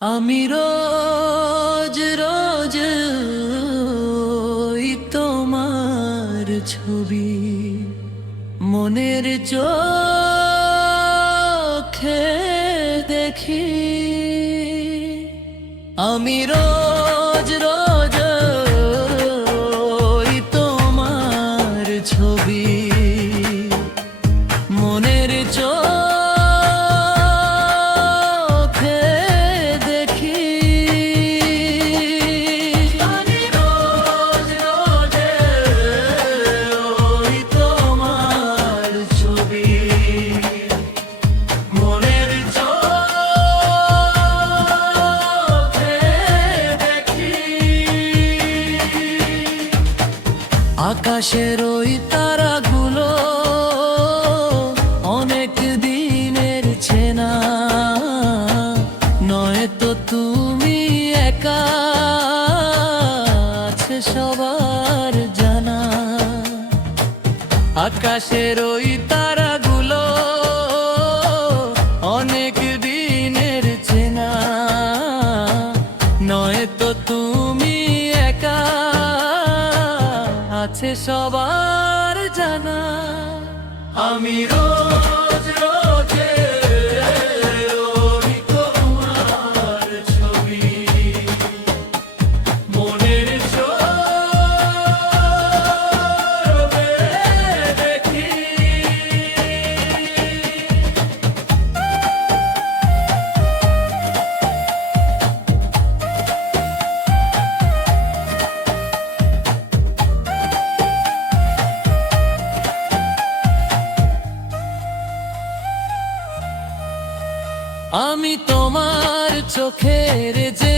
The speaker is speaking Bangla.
আমি রোজ রোজ ওই তোমার ছবি মনের চোখে দেখি। আমি রোজ রোজ ওই তোমার ছবি মনের চোখে দেখি। আমি রোজ রোজ ওই তোমার ছবি মনের চোখে দেখি। আকাশের ওই তারাগুলো অনেক দিনের ছেনা, নয়তো তুমি একা, আছে সবার জানা। আকাশের ওই তারাগুলো অনেক দিনের চেনা, নয়তো তুমি একা, আছে সবার জানা। আমি রোজ রোজ ওই তোমার ছবি মনের চোখে দেখি। আমি তোমার চোখের যে